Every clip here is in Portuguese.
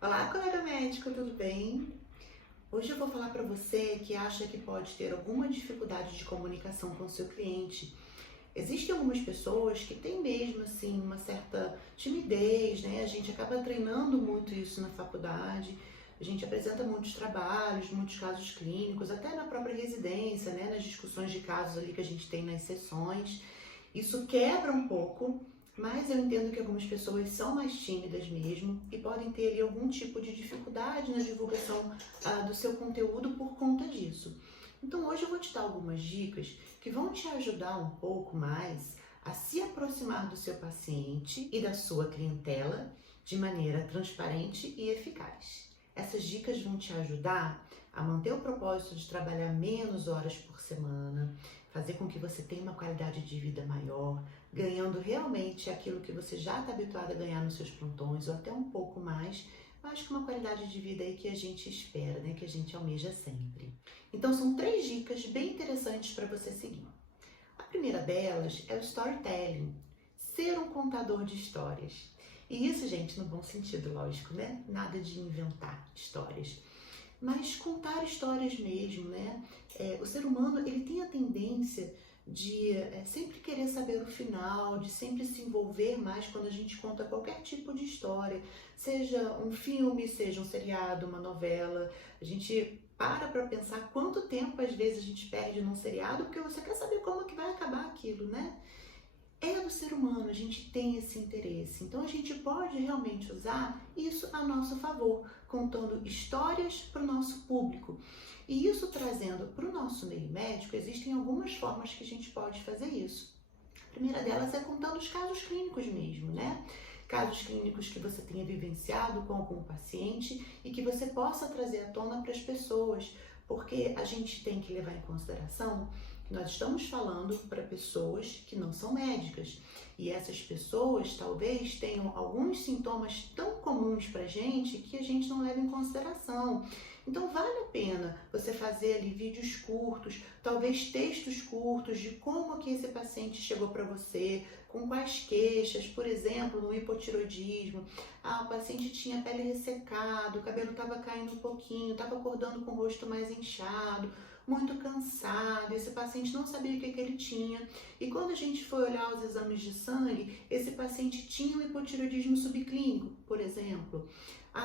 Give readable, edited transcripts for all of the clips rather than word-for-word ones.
Olá, colega médico, tudo bem? Hoje eu vou falar para você que acha que pode ter alguma dificuldade de comunicação com o seu cliente. Existem algumas pessoas que têm mesmo assim uma certa timidez, né? A gente acaba treinando muito isso na faculdade. A gente apresenta muitos trabalhos, muitos casos clínicos, até na própria residência, né? Nas discussões de casos ali que a gente tem nas sessões. Isso quebra um pouco, mas eu entendo que algumas pessoas são mais tímidas mesmo e podem ter ali algum tipo de dificuldade na divulgação do seu conteúdo por conta disso. Então hoje eu vou te dar algumas dicas que vão te ajudar um pouco mais a se aproximar do seu paciente e da sua clientela de maneira transparente e eficaz. Essas dicas vão te ajudar a manter o propósito de trabalhar menos horas por semana, fazer com que você tenha uma qualidade de vida maior, ganhando realmente aquilo que você já está habituado a ganhar nos seus plantões, ou até um pouco mais, mas com uma qualidade de vida aí que a gente espera, né? Que a gente almeja sempre. Então são 3 dicas bem interessantes para você seguir. A primeira delas é o storytelling, ser um contador de histórias. E isso, gente, no bom sentido, lógico, né? Nada de inventar histórias, mas contar histórias mesmo, né? O ser humano, ele tem a tendência de sempre querer saber o final, de sempre se envolver mais quando a gente conta qualquer tipo de história, seja um filme, seja um seriado, uma novela. A gente para pensar quanto tempo às vezes a gente perde num seriado porque você quer saber como que vai acabar aquilo, né? É do ser humano, a gente tem esse interesse. Então a gente pode realmente usar isso a nosso favor, contando histórias para o nosso público. E isso trazendo para o nosso meio médico, existem algumas formas que a gente pode fazer isso. A primeira delas é contando os casos clínicos mesmo, né? Casos clínicos que você tenha vivenciado com algum paciente e que você possa trazer à tona para as pessoas, porque a gente tem que levar em consideração que nós estamos falando para pessoas que não são médicas e essas pessoas talvez tenham alguns sintomas tão comuns para a gente que a gente não leva em consideração. Então vale a pena você fazer ali vídeos curtos, talvez textos curtos de como que esse paciente chegou para você, com quais queixas, por exemplo, no hipotiroidismo. O paciente tinha a pele ressecada, o cabelo estava caindo um pouquinho, estava acordando com o rosto mais inchado, muito cansado, esse paciente não sabia o que ele tinha. E quando a gente foi olhar os exames de sangue, esse paciente tinha um hipotiroidismo subclínico, por exemplo.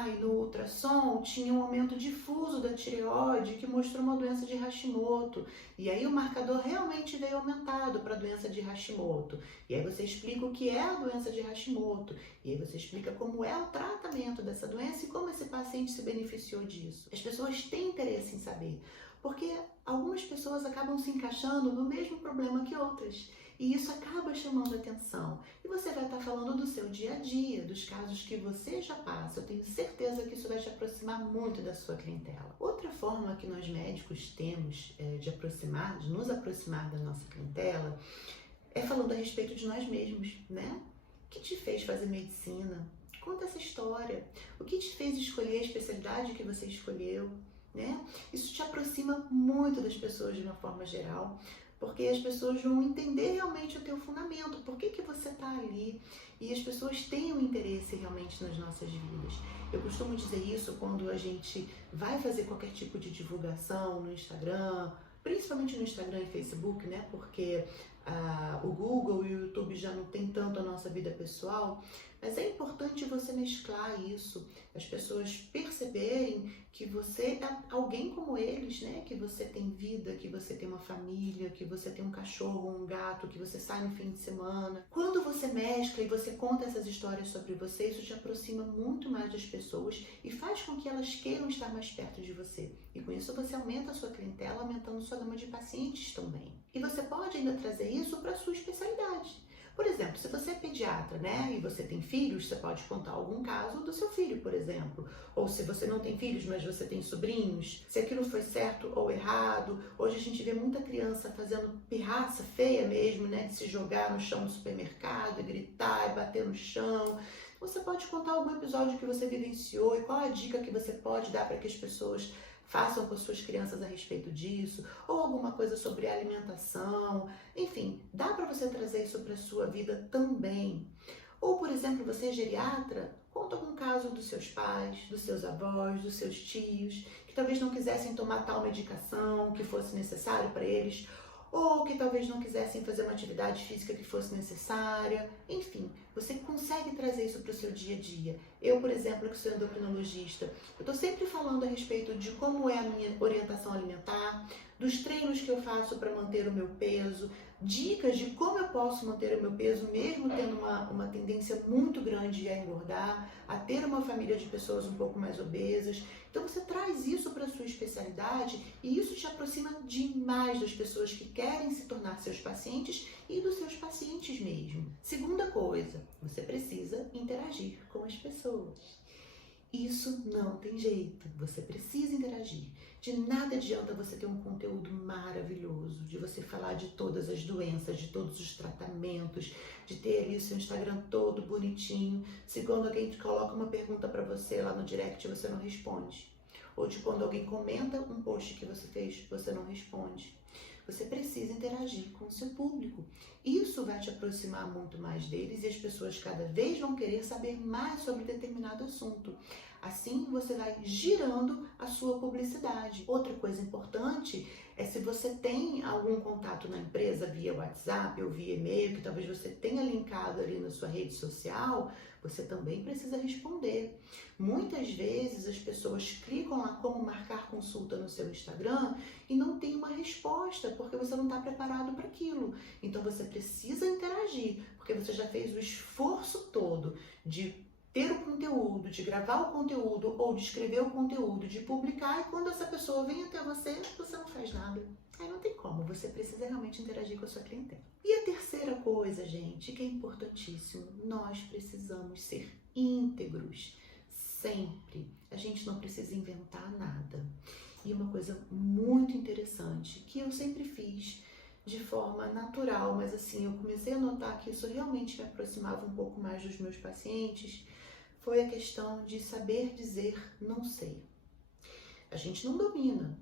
E no ultrassom tinha um aumento difuso da tireoide que mostrou uma doença de Hashimoto. E aí o marcador realmente veio aumentado para a doença de Hashimoto. E aí você explica o que é a doença de Hashimoto. E aí você explica como é o tratamento dessa doença e como esse paciente se beneficiou disso. As pessoas têm interesse em saber, porque algumas pessoas acabam se encaixando no mesmo problema que outras. E isso acaba chamando atenção. E você vai estar falando do seu dia a dia, dos casos que você já passa. Eu tenho certeza que isso vai te aproximar muito da sua clientela. Outra forma que nós médicos temos de nos aproximar da nossa clientela, é falando a respeito de nós mesmos, né? O que te fez fazer medicina? Conta essa história. O que te fez escolher a especialidade que você escolheu, né? Isso te aproxima muito das pessoas de uma forma geral, porque as pessoas vão entender realmente o teu fundamento, por que você está ali, e as pessoas têm um interesse realmente nas nossas vidas. Eu costumo dizer isso quando a gente vai fazer qualquer tipo de divulgação no Instagram, principalmente no Instagram e Facebook, né? Porque o Google e o YouTube já não tem tanto a nossa vida pessoal, mas é importante você mesclar isso, as pessoas perceberem que você é alguém como eles, né? Que você tem vida, que você tem uma família, que você tem um cachorro, um gato, que você sai no fim de semana. Quando você mescla e você conta essas histórias sobre você, isso te aproxima muito mais das pessoas e faz com que elas queiram estar mais perto de você. E com isso você aumenta a sua clientela, aumentando sua gama de pacientes também. E você pode ainda trazer isso para a sua especialidade. Por exemplo, se você é pediatra, né, e você tem filhos, você pode contar algum caso do seu filho, por exemplo. Ou se você não tem filhos, mas você tem sobrinhos, se aquilo foi certo ou errado. Hoje a gente vê muita criança fazendo pirraça feia mesmo, né, de se jogar no chão do supermercado, e gritar, e bater no chão. Você pode contar algum episódio que você vivenciou e qual a dica que você pode dar para que as pessoas façam com as suas crianças a respeito disso, ou alguma coisa sobre alimentação. Enfim, dá para você trazer isso para a sua vida também. Ou, por exemplo, você é geriatra, Conta algum caso dos seus pais, dos seus avós, dos seus tios, que talvez não quisessem tomar tal medicação que fosse necessário para eles, ou que talvez não quisessem fazer uma atividade física que fosse necessária. Enfim, você consegue trazer isso para o seu dia a dia. Eu, por exemplo, que sou endocrinologista, eu estou sempre falando a respeito de como é a minha orientação alimentar, dos treinos que eu faço para manter o meu peso, dicas de como eu posso manter o meu peso mesmo tendo uma tendência muito grande a engordar, a ter uma família de pessoas um pouco mais obesas. Então você traz isso para a sua especialidade e isso te aproxima demais das pessoas que querem se tornar seus pacientes e dos seus pacientes mesmo. Segunda coisa, você precisa interagir com as pessoas. Isso não tem jeito, você precisa interagir. De nada adianta você ter um conteúdo maravilhoso, de você falar de todas as doenças, de todos os tratamentos, de ter ali o seu Instagram todo bonitinho, se quando alguém te coloca uma pergunta para você lá no direct você não responde. Ou de quando alguém comenta um post que você fez, você não responde. Você precisa interagir com o seu público. Isso vai te aproximar muito mais deles e as pessoas cada vez vão querer saber mais sobre determinado assunto. Assim você vai girando a sua publicidade. Outra coisa importante é se você tem algum contato na empresa via WhatsApp ou via e-mail, que talvez você tenha linkado ali na sua rede social, você também precisa responder. Muitas vezes as pessoas clicam lá como marcar consulta no seu Instagram e não tem uma resposta, porque você não está preparado para aquilo. Então você precisa interagir, porque você já fez o esforço todo de ter o conteúdo, de gravar o conteúdo ou de escrever o conteúdo, de publicar, e quando essa pessoa vem até você, você não faz nada. Aí não tem como, você precisa realmente interagir com a sua clientela. E a terceira coisa, gente, que é importantíssimo, nós precisamos ser íntegros, sempre. A gente não precisa inventar nada. E uma coisa muito interessante, que eu sempre fiz de forma natural, mas assim, eu comecei a notar que isso realmente me aproximava um pouco mais dos meus pacientes, foi a questão de saber dizer não sei. A gente não domina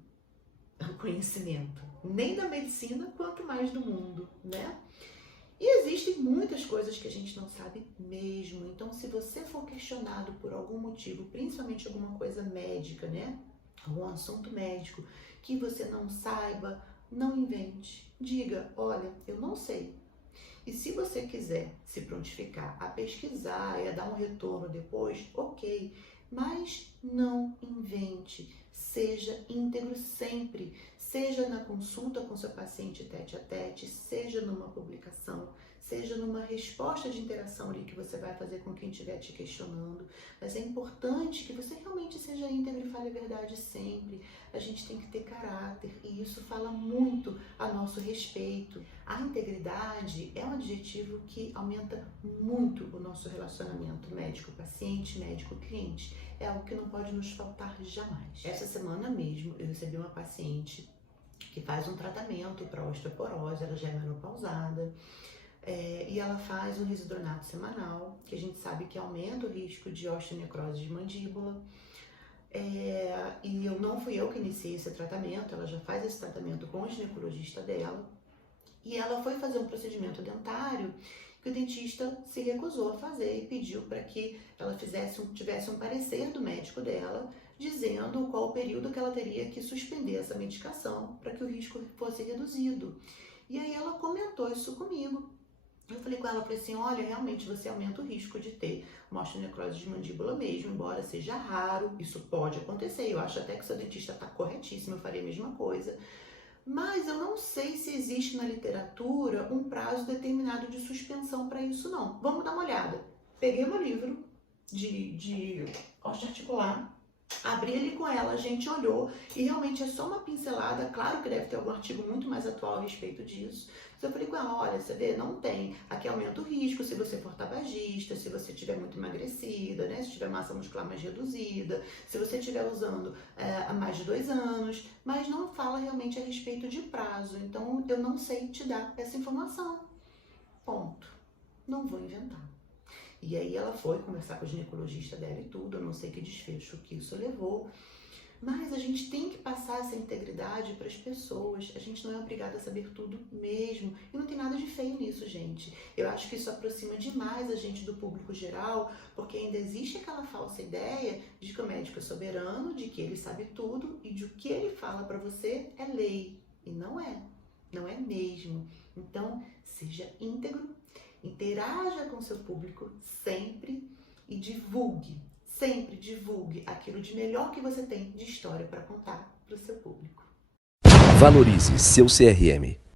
o conhecimento, nem da medicina, quanto mais do mundo, né? E existem muitas coisas que a gente não sabe mesmo. Então, se você for questionado por algum motivo, principalmente alguma coisa médica, né? Algum assunto médico que você não saiba, não invente. Diga, olha, eu não sei. E se você quiser se prontificar a pesquisar e a dar um retorno depois, ok. Mas não invente. Seja íntegro sempre. Seja na consulta com seu paciente tete a tete, seja numa publicação, seja numa resposta de interação ali que você vai fazer com quem estiver te questionando. Mas é importante que você realmente seja íntegro e fale a verdade sempre. A gente tem que ter caráter e isso fala muito a nosso respeito. A integridade é um adjetivo que aumenta muito o nosso relacionamento médico-paciente, médico-cliente. É algo que não pode nos faltar jamais. Essa semana mesmo eu recebi uma paciente que faz um tratamento para osteoporose, ela já é menopausada, e ela faz um residronato semanal, que a gente sabe que aumenta o risco de osteonecrose de mandíbula, e não fui eu que iniciei esse tratamento, ela já faz esse tratamento com o ginecologista dela, e ela foi fazer um procedimento dentário que o dentista se recusou a fazer e pediu para que ela tivesse um parecer do médico dela, dizendo qual o período que ela teria que suspender essa medicação para que o risco fosse reduzido. E aí ela comentou isso comigo. Eu falei com ela, falei assim, olha, realmente você aumenta o risco de ter uma osteonecrose de mandíbula mesmo, embora seja raro, isso pode acontecer. Eu acho até que o seu dentista está corretíssimo, eu faria a mesma coisa. Mas eu não sei se existe na literatura um prazo determinado de suspensão para isso não. Vamos dar uma olhada. Peguei meu livro de osteoarticular, abri ali com ela, a gente olhou e realmente é só uma pincelada, claro que deve ter algum artigo muito mais atual a respeito disso. Mas eu falei com ela, olha, você vê, não tem, aqui aumenta o risco se você for tabagista, se você estiver muito emagrecida, né, se tiver massa muscular mais reduzida, se você estiver usando há mais de 2 anos, mas não fala realmente a respeito de prazo, então eu não sei te dar essa informação. Ponto. Não vou inventar. E aí ela foi conversar com o ginecologista dela e tudo, eu não sei que desfecho que isso levou, Mas a gente tem que passar essa integridade para as pessoas. A gente não é obrigado a saber tudo mesmo. E não tem nada de feio nisso, gente. Eu acho que isso aproxima demais a gente do público geral, porque ainda existe aquela falsa ideia de que o médico é soberano, de que ele sabe tudo e de que ele fala para você é lei. E não é. Não é mesmo. Então, seja íntegro, interaja com seu público sempre e sempre divulgue aquilo de melhor que você tem de história para contar para o seu público. Valorize seu CRM.